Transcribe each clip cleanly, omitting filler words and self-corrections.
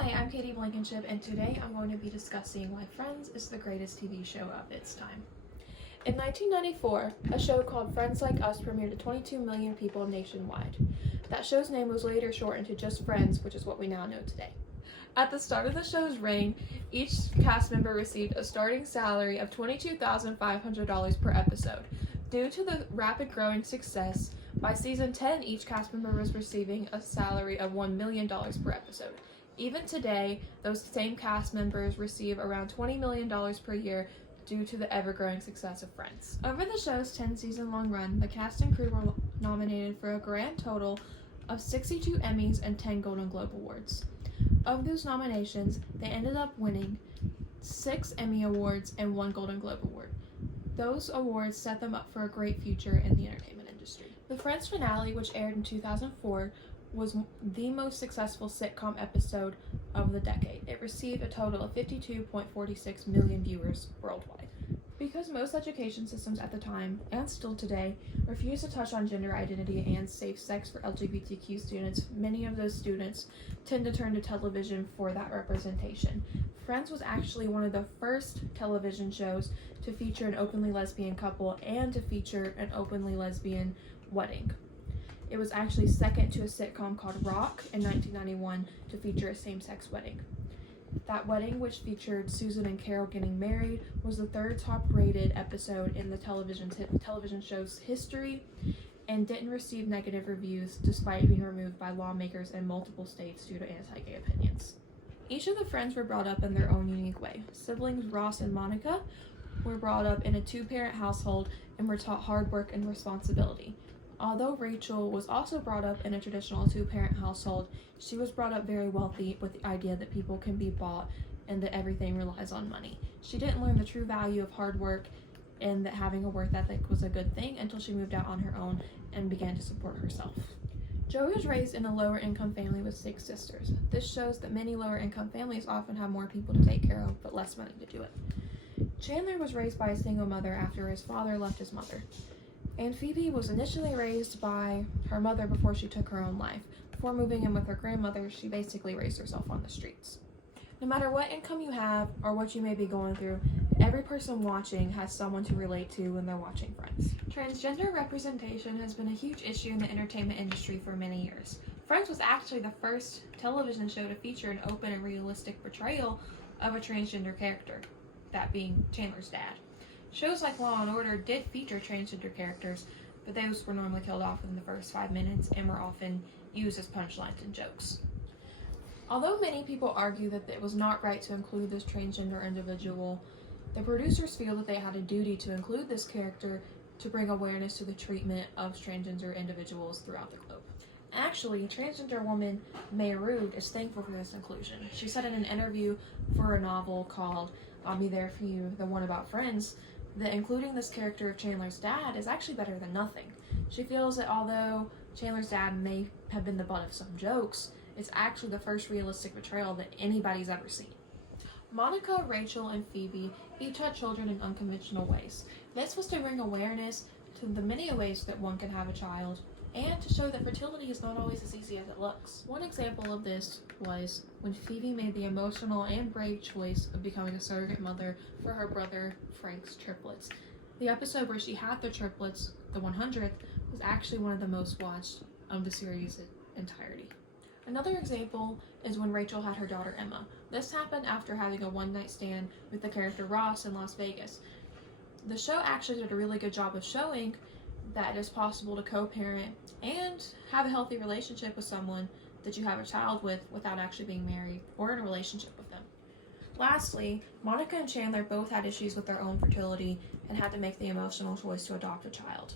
Hi, I'm Katie Blankenship, and today I'm going to be discussing why Friends is the greatest TV show of its time. In 1994, a show called Friends Like Us premiered to 22 million people nationwide. That show's name was later shortened to just Friends, which is what we now know today. At the start of the show's reign, each cast member received a starting salary of $22,500 per episode. Due to the rapid growing success, by season 10, each cast member was receiving a salary of $1 million per episode. Even today, those same cast members receive around $20 million per year due to the ever-growing success of Friends. Over the show's 10-season-long run, the cast and crew were nominated for a grand total of 62 Emmys and 10 Golden Globe Awards. Of those nominations, they ended up winning 6 Emmy Awards and 1 Golden Globe Award. Those awards set them up for a great future in the entertainment industry. The Friends finale, which aired in 2004, was the most successful sitcom episode of the decade. It received a total of 52.46 million viewers worldwide. Because most education systems at the time, and still today, refuse to touch on gender identity and safe sex for LGBTQ students, many of those students tend to turn to television for that representation. Friends was actually one of the first television shows to feature an openly lesbian couple and to feature an openly lesbian wedding. It was actually second to a sitcom called Rock in 1991 to feature a same-sex wedding. That wedding, which featured Susan and Carol getting married, was the third top-rated episode in the television show's history and didn't receive negative reviews despite being removed by lawmakers in multiple states due to anti-gay opinions. Each of the friends were brought up in their own unique way. Siblings Ross and Monica were brought up in a two-parent household and were taught hard work and responsibility. Although Rachel was also brought up in a traditional two-parent household, she was brought up very wealthy with the idea that people can be bought and that everything relies on money. She didn't learn the true value of hard work and that having a work ethic was a good thing until she moved out on her own and began to support herself. Joey was raised in a lower-income family with 6 sisters. This shows that many lower-income families often have more people to take care of, but less money to do it. Chandler was raised by a single mother after his father left his mother. And Phoebe was initially raised by her mother before she took her own life. Before moving in with her grandmother, she basically raised herself on the streets. No matter what income you have or what you may be going through, every person watching has someone to relate to when they're watching Friends. Transgender representation has been a huge issue in the entertainment industry for many years. Friends was actually the first television show to feature an open and realistic portrayal of a transgender character, that being Chandler's dad. Shows like Law & Order did feature transgender characters, but those were normally killed off within the first 5 minutes and were often used as punchlines and jokes. Although many people argue that it was not right to include this transgender individual, the producers feel that they had a duty to include this character to bring awareness to the treatment of transgender individuals throughout the globe. Actually, transgender woman May Rude is thankful for this inclusion. She said in an interview for a novel called I'll Be There For You, the one about Friends, that including this character of Chandler's dad is actually better than nothing. She feels that although Chandler's dad may have been the butt of some jokes, it's actually the first realistic portrayal that anybody's ever seen. Monica, Rachel, and Phoebe each had children in unconventional ways. This was to bring awareness to the many ways that one can have a child, and to show that fertility is not always as easy as it looks. One example of this was when Phoebe made the emotional and brave choice of becoming a surrogate mother for her brother Frank's triplets. The episode where she had the triplets, the 100th, was actually one of the most watched of the series' entirety. Another example is when Rachel had her daughter Emma. This happened after having a one-night stand with the character Ross in Las Vegas. The show actually did a really good job of showing that it is possible to co-parent and have a healthy relationship with someone that you have a child with without actually being married or in a relationship with them. Lastly, Monica and Chandler both had issues with their own fertility and had to make the emotional choice to adopt a child.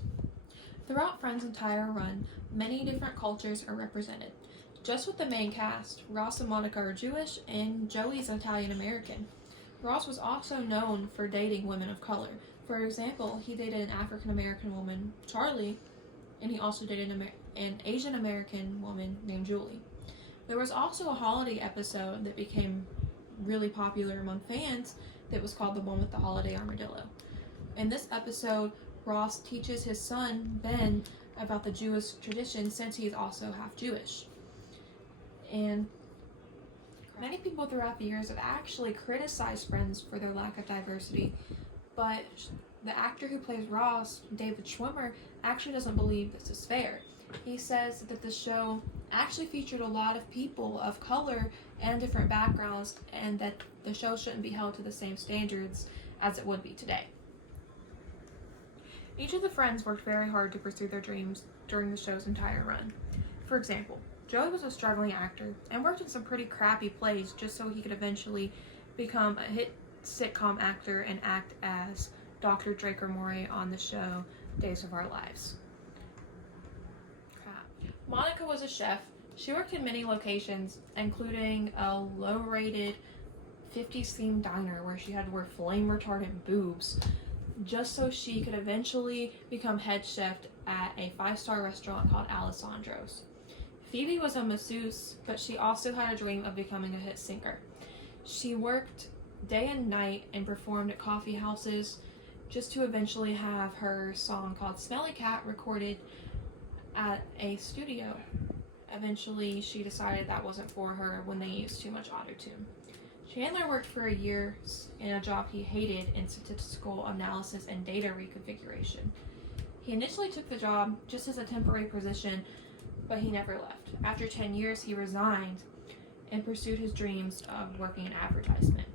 Throughout Friends' entire run, many different cultures are represented. Just with the main cast, Ross and Monica are Jewish and Joey's Italian American. Ross was also known for dating women of color. For example, he dated an African American woman, Charlie, and he also dated an Asian American woman named Julie. There was also a holiday episode that became really popular among fans that was called The One with the Holiday Armadillo. In this episode, Ross teaches his son, Ben, about the Jewish tradition since he is also half Jewish. And Many people throughout the years have actually criticized Friends for their lack of diversity, but the actor who plays Ross, David Schwimmer, actually doesn't believe this is fair. He says that the show actually featured a lot of people of color and different backgrounds, and that the show shouldn't be held to the same standards as it would be today. Each of the friends worked very hard to pursue their dreams during the show's entire run. For example, Joey was a struggling actor and worked in some pretty crappy plays just so he could eventually become a hit sitcom actor and act as Dr. Draker Morey on the show Days of Our Lives. Monica was a chef. She worked in many locations, including a low-rated 50s themed diner where she had to wear flame-retardant boobs just so she could eventually become head chef at a 5-star restaurant called Alessandro's. Phoebe was a masseuse, but she also had a dream of becoming a hit singer. She worked day and night and performed at coffee houses just to eventually have her song called Smelly Cat recorded at a studio. Eventually, she decided that wasn't for her when they used too much autotune. Chandler worked for a year in a job he hated in statistical analysis and data reconfiguration. He initially took the job just as a temporary position, but he never left. After 10 years, he resigned and pursued his dreams of working in advertisement.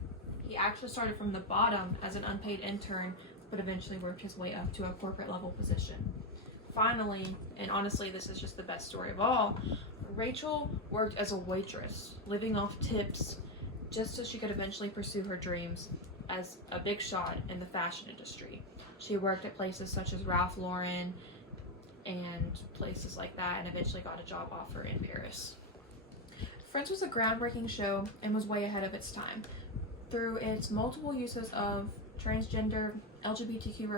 He actually started from the bottom as an unpaid intern, but eventually worked his way up to a corporate level position. Finally, and honestly this is just the best story of all, Rachel worked as a waitress, living off tips, just so she could eventually pursue her dreams as a big shot in the fashion industry. She worked at places such as Ralph Lauren and places like that, and eventually got a job offer in Paris. Friends was a groundbreaking show and was way ahead of its time. Through its multiple uses of transgender, LGBTQ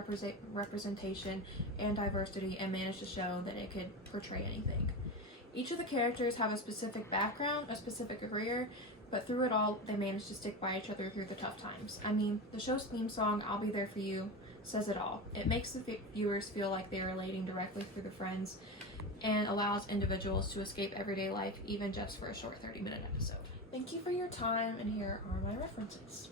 representation, and diversity, and managed to show that it could portray anything. Each of the characters have a specific background, a specific career, but through it all, they managed to stick by each other through the tough times. I mean, the show's theme song, I'll Be There For You, says it all. It makes the viewers feel like they're relating directly through the friends, and allows individuals to escape everyday life, even just for a short 30-minute episode. Thank you for your time, and here are my references.